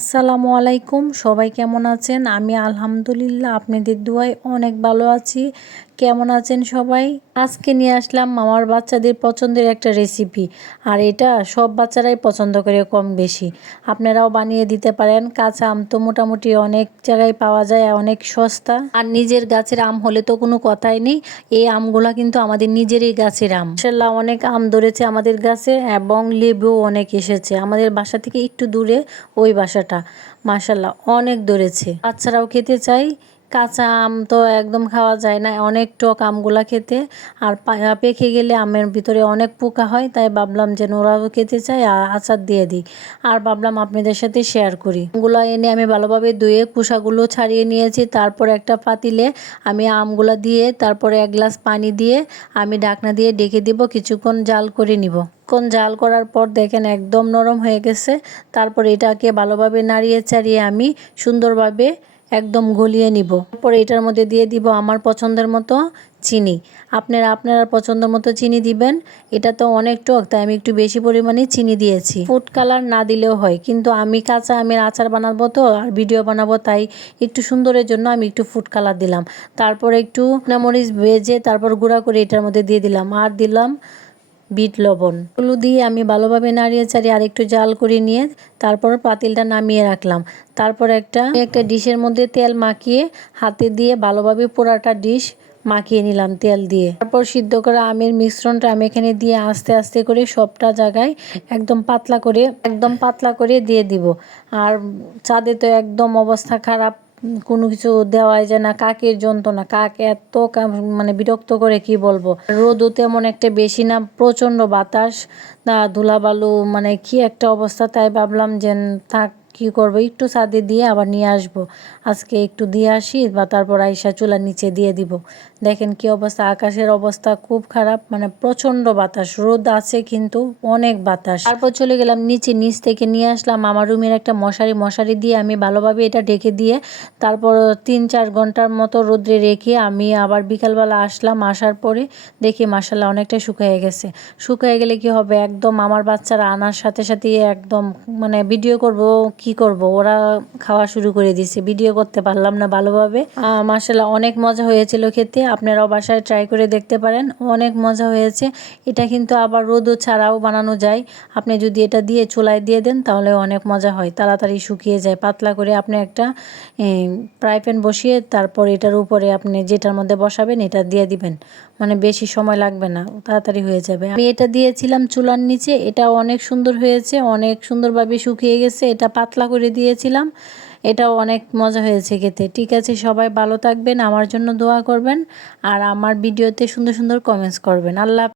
আসসালামু আলাইকুম, সবাই কেমন আছেন? আমি আলহামদুলিল্লাহ আপনাদের দোয়ায় অনেক ভালো আছি। কেমন আছেন সবাই? আজকে নিয়ে আসলাম আমার বাচ্চাদের পছন্দের একটা রেসিপি। আর এটা সব বাচ্চারাই পছন্দ করে কম বেশি। আপনারাও বানিয়ে দিতে পারেন। কাঁচা আম তো মোটামুটি অনেক জায়গায় পাওয়া যায়, অনেক সস্তা। আর নিজের গাছের আম হলে তো কোনো কথাই নেই। এই আমগুলা কিন্তু আমাদের নিজেরই গাছের আম। মাশাআল্লাহ অনেক আম ধরেছে আমাদের গাছে এবং লেবুও অনেক এসেছে। আমাদের বাসা থেকে একটু দূরে ওই বাসাটা, মাশাআল্লাহ অনেক ধরেছে। বাচ্চারাও খেতে চাই। কাঁচা আম তো একদম খাওয়া যায় না, অনেক টক আমগুলা খেতে। আর পেকে গেলে আমের ভিতরে অনেক পোকা হয়, তাই ভাবলাম যে ওরাও খেতে চাই আর আচার দিয়ে দিই। আর ভাবলাম আপনাদের সাথে শেয়ার করি। আমগুলো এনে আমি ভালোভাবে ধুয়ে খোসাগুলো ছাড়িয়ে নিয়েছি। তারপর একটা পাতিলে আমি আমগুলো দিয়ে তারপরে এক গ্লাস পানি দিয়ে আমি ঢাকনা দিয়ে ঢেকে দিব, কিছুক্ষণ জাল করে নিব। জাল করার পর দেখেন একদম নরম হয়ে গেছে। তারপর এটাকে ভালোভাবে নাড়িয়ে চাড়িয়ে আমি সুন্দরভাবে একদম গলিয়ে নিব। তারপর এটার মধ্যে দিয়ে দিব আমার পছন্দের মতো চিনি। আপনারা পছন্দ মতো চিনি দিবেন। এটা তো অনেক টক, তাই আমি একটু বেশি পরিমাণে চিনি দিয়েছি। ফুড কালার না দিলেও হয়, কিন্তু আমি কাঁচা আমের আচার বানাবো তো আর ভিডিও বানাবো, তাই একটু সুন্দরের জন্য আমি একটু ফুড কালার দিলাম। তারপর একটু মরিচ ভেজে তারপর গুঁড়া করে এটার মধ্যে দিয়ে দিলাম। আর দিলাম বিট লবণ। এগুলো দিয়ে আমি ভালোভাবে নাড়িয়ে চাড়িয়ে আরেকটু জাল করে নিয়ে তারপর পাতিলটা নামিয়ে রাখলাম। তারপর একটা ডিশের মধ্যে তেল মাখিয়ে হাতে দিয়ে ভালোভাবে পুরাটা ডিশ মাখিয়ে নিলাম তেল দিয়ে। তারপর সিদ্ধ করা আমের মিশ্রণটা আমি এখানে দিয়ে আস্তে আস্তে করে সবটা জায়গায় একদম পাতলা করে দিয়ে দিব। আর চাঁদে তো একদম অবস্থা খারাপ, কোনো কিছু দেওয়াই যায় না। কাকের যন্ত্রণা, কাক এত মানে বিরক্ত করে কি বলবো। রোদও তেমন একটা বেশি না, প্রচণ্ড বাতাস, ধুলাবালু, মানে কি একটা অবস্থা। তাই ভাবলাম যে থাক, কি করবো, একটু ছাদে দিয়ে আবার নিয়ে আসবো। আজকে একটু দিয়ে আসি বা তারপর আইসা চুলার নিচে দিয়ে দিব। দেখেন কি অবস্থা, আকাশের অবস্থা খুব খারাপ, মানে প্রচণ্ড বাতাস। রোদ আছে কিন্তু অনেক বাতাস। তারপর চলে গেলাম নিচ থেকে নিয়ে আসলাম আমার রুমের একটা মশারি দিয়ে আমি ভালোভাবে এটা ঢেকে দিয়ে তারপর 3-4 ঘন্টার মতো রোদ্রে রেখে আমি আবার বিকালবেলা আসলাম। আসার পরে দেখি মাশাআল্লাহ অনেকটা শুকিয়ে গেছে। শুকিয়ে গেলে কি হবে, একদম আমার বাচ্চারা আনার সাথে সাথে একদম মানে ভিডিও করব কি করব, ওরা খাওয়া শুরু করে দিয়েছে। ভিডিও করতে পারলাম না ভালোভাবে। মাশাআল্লাহ অনেক মজা হয়েছিল খেতে। আপনারাও বাসায় ট্রাই করে দেখতে পারেন, অনেক মজা হয়েছে। এটা কিন্তু আবার রোদও ছাড়াও বানানো যায়। আপনি যদি এটা দিয়ে চুলায় দিয়ে দেন তাহলে অনেক মজা হয়, তাড়াতাড়ি শুকিয়ে যায়। পাতলা করে আপনি একটা ফ্রাই প্যান বসিয়ে তারপর এটার উপরে আপনি যেটার মধ্যে বসাবেন এটা দিয়ে দিবেন, মানে বেশি সময় লাগবে না, তাড়াতাড়ি হয়ে যাবে। আমি এটা দিয়েছিলাম চুলার নিচে, এটা অনেক সুন্দর হয়েছে, অনেক সুন্দরভাবে শুকিয়ে গেছে। এটা পাতলা করে দিয়েছিলাম, এটাও অনেক মজা হয়েছে খেতে। ঠিক আছে, সবাই ভালো থাকবেন, আমার জন্য দোয়া করবেন আর আমার ভিডিওতে সুন্দর সুন্দর কমেন্টস করবেন। আল্লাহ।